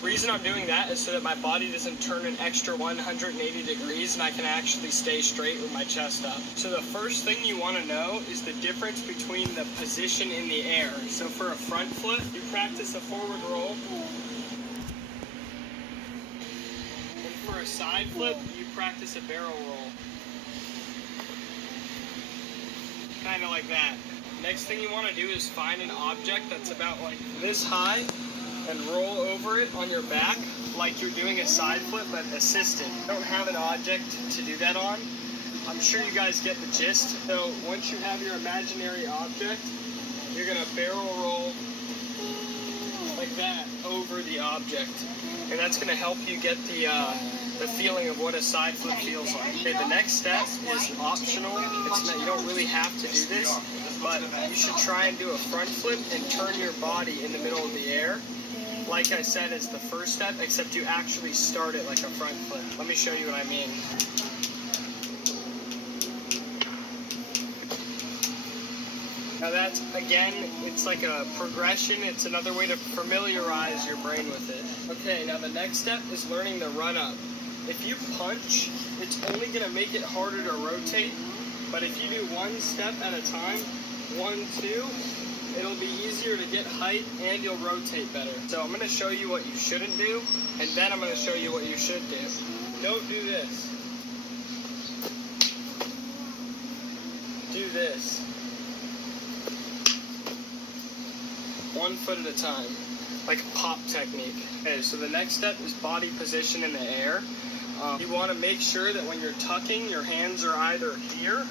The reason I'm doing that is so that my body doesn't turn an extra 180 degrees and I can actually stay straight with my chest up. So the first thing you want to know is the difference between the position in the air. So for a front flip, you practice a forward roll. And for a side flip, you practice a barrel roll. Kind of like that. Next thing you want to do is find an object that's about like this high and roll over it on your back like you're doing a side flip but assisted. You don't have an object to do that on. I'm sure you guys get the gist. So once you have your imaginary object, you're going to barrel roll like that over the object. And that's going to help you get the feeling of what a side flip feels like. Okay, the next step is optional. It's not, you don't really have to do this, but you should try and do a front flip and turn your body in the middle of the air. Like I said, it's the first step, except you actually start it like a front flip. Let me show you what I mean. Now that's, again, it's like a progression. It's another way to familiarize your brain with it. Okay, now the next step is learning the run up. If you punch, it's only going to make it harder to rotate. But if you do one step at a time, 1, 2, it'll be easier to get height and you'll rotate better. So I'm going to show you what you shouldn't do, and then I'm going to show you what you should do. Don't do this. Do this. 1 foot at a time, like a pop technique. Okay, so the next step is body position in the air. You want to make sure that when you're tucking, your hands are either here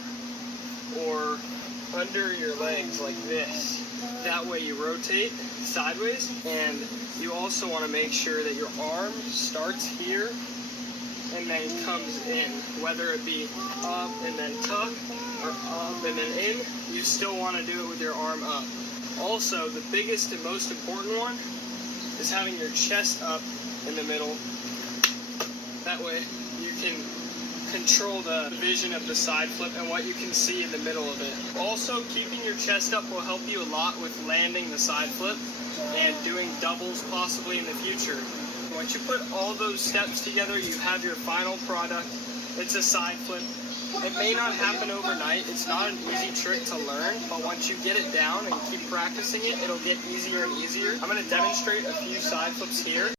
or under your legs like this. That way you rotate sideways, and you also want to make sure that your arm starts here and then comes in. Whether it be up and then tuck, or up and then in, you still want to do it with your arm up. Also, the biggest and most important one is having your chest up in the middle. That way you can control the vision of the side flip and what you can see in the middle of it. Also, keeping your chest up will help you a lot with landing the side flip and doing doubles possibly in the future. Once you put all those steps together, you have your final product. It's a side flip. It may not happen overnight. It's not an easy trick to learn, but once you get it down and keep practicing it, it'll get easier and easier. I'm going to demonstrate a few side flips here.